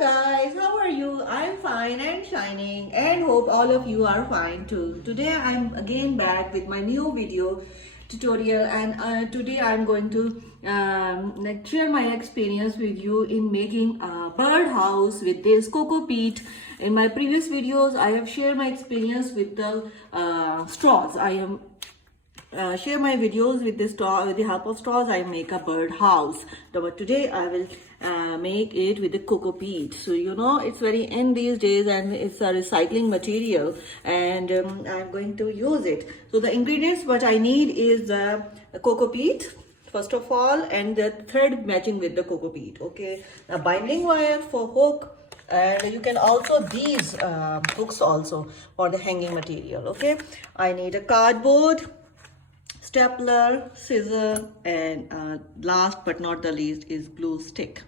guys, how are you? I'm fine and shining and hope all of you are fine too. Today I'm again back with my new video tutorial, and today I'm going to share my experience with you in making a bird house with this cocoa peat. In my previous videos I have shared my experience with the straws. I am share my videos with the help of straws. I make a bird house, but today I will make it with the cocoa peat. So you know it's very in these days and it's a recycling material, and I'm going to use it. So the ingredients what I need is the cocoa peat first of all, and the thread matching with the cocoa peat. Okay, a binding wire for hook, and you can also these hooks also for the hanging material. Okay, I need a cardboard, stapler, scissor, and last but not the least is glue stick.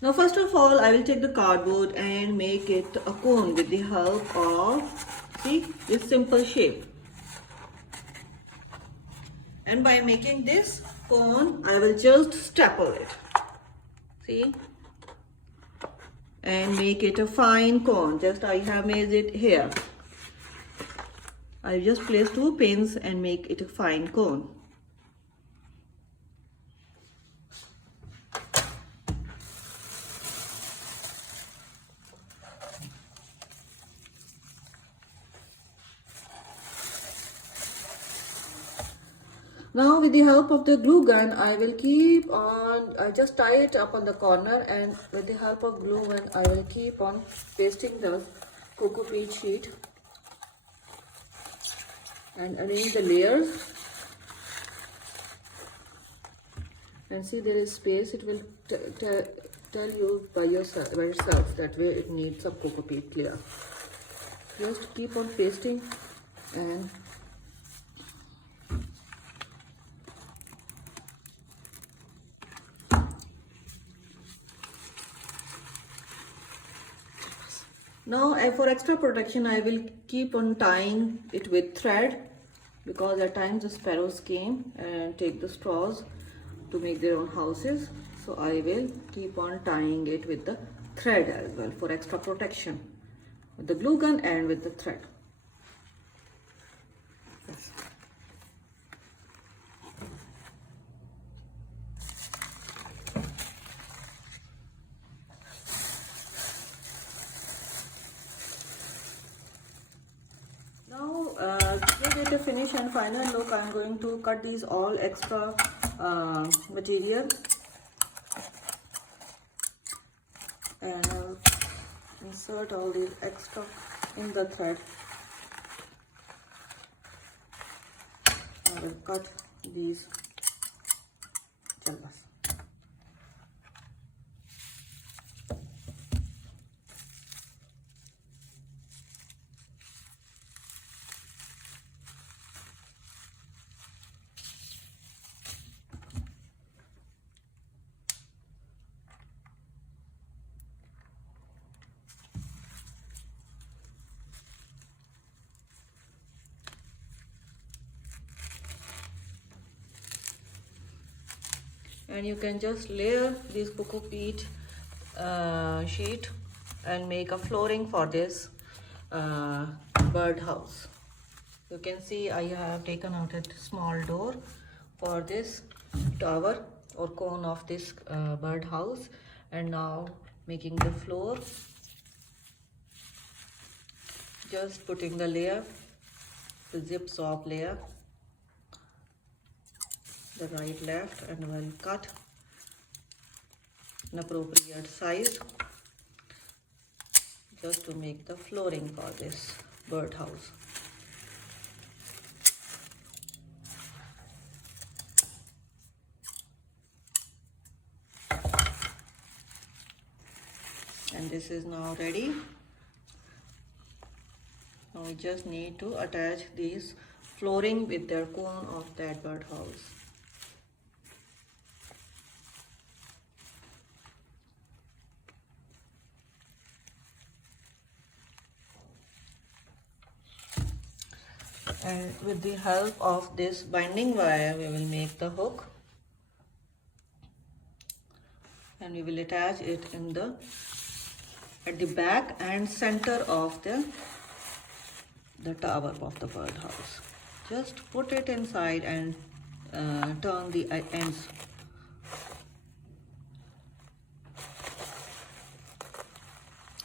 Now first of all I will take the cardboard and make it a cone with the help of, see, this simple shape. And by making this cone I will just staple it, see, and make it a fine cone. Just I have made it here. I just place 2 pins and make it a fine cone. Now with the help of the glue gun, I will keep on, I just tie it up on the corner, and with the help of glue gun, I will keep on pasting the cocoa peat sheet and arrange the layers. And see, there is space. It will tell you by yourself that where it needs some cocoa peat layer. Just keep on pasting and now for extra protection I will keep on tying it with thread, because at times the sparrows came and take the straws to make their own houses. So I will keep on tying it with the thread as well for extra protection, with the glue gun and with the thread. Yes. Now give it a finish and final look. I'm going to cut these all extra material and insert all these extra in the thread. I will cut these jalbas. And you can just layer this cocoa peat sheet and make a flooring for this bird house. You can see I have taken out a small door for this tower or cone of this bird house, and now making the floor, just putting the layer, the zip sock layer, the right left, and will cut an appropriate size just to make the flooring for this bird house. And this is now ready. Now we just need to attach these flooring with their cone of that bird house. And with the help of this binding wire we will make the hook and we will attach it in the at the back and center of the tower of the birdhouse. Just put it inside and turn the ends.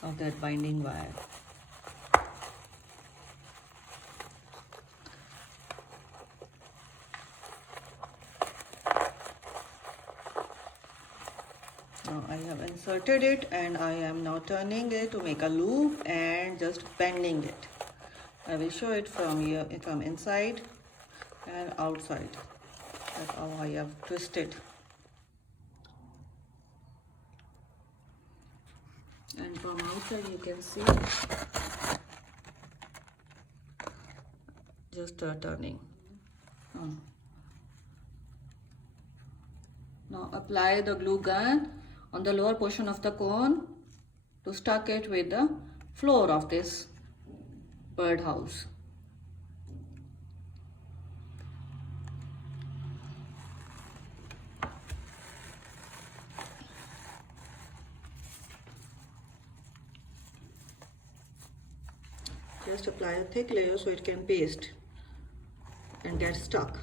Of that binding wire. Now I have inserted it and I am now turning it to make a loop and just bending it. I will show it from here, from inside and outside. That's how I have twisted. And from outside you can see just turning. Now apply the glue gun on the lower portion of the cone to stuck it with the floor of this birdhouse. Just apply a thick layer so it can paste and get stuck.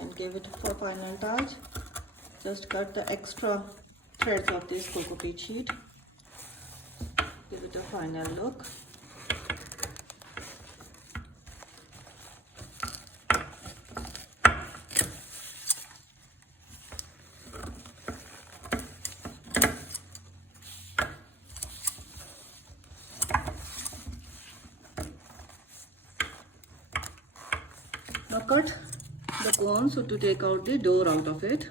And give it a final touch. Just cut the extra threads of this cocoa peach sheet. Give it a final look. Now cut the cone so to take out the door out of it.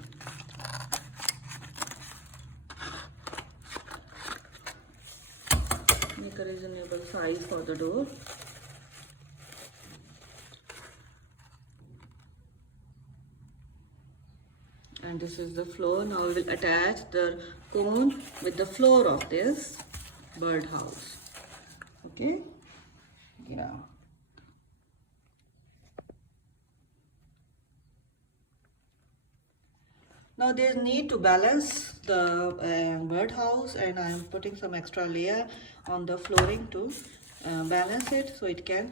Make a reasonable size for the door. And this is the floor. Now we will attach the cone with the floor of this birdhouse. Okay? Yeah. Now there's need to balance the birdhouse, and I am putting some extra layer on the flooring to balance it so it can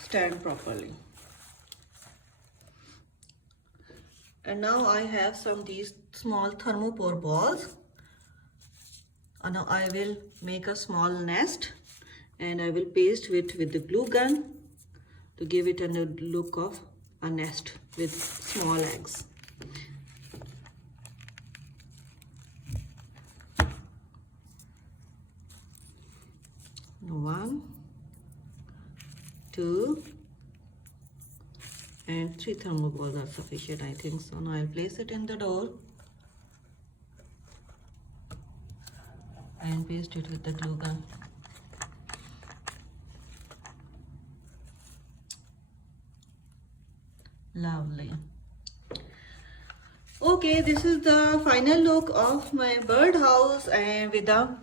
stand properly. And now I have some these small thermopore balls. And now I will make a small nest and I will paste it with the glue gun to give it a look of a nest with small eggs. One, two, and 3 thermoballs are sufficient, I think so. Now I'll place it in the door and paste it with the glue gun. Lovely. Okay, this is the final look of my birdhouse, and with a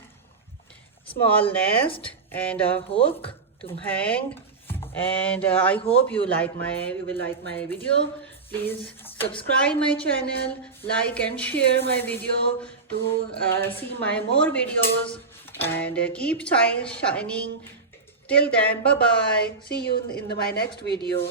small nest and a hook to hang. And I hope you will like my video. Please subscribe my channel, like and share my video to see my more videos, and keep shining. Till then, bye bye. See you in my next video.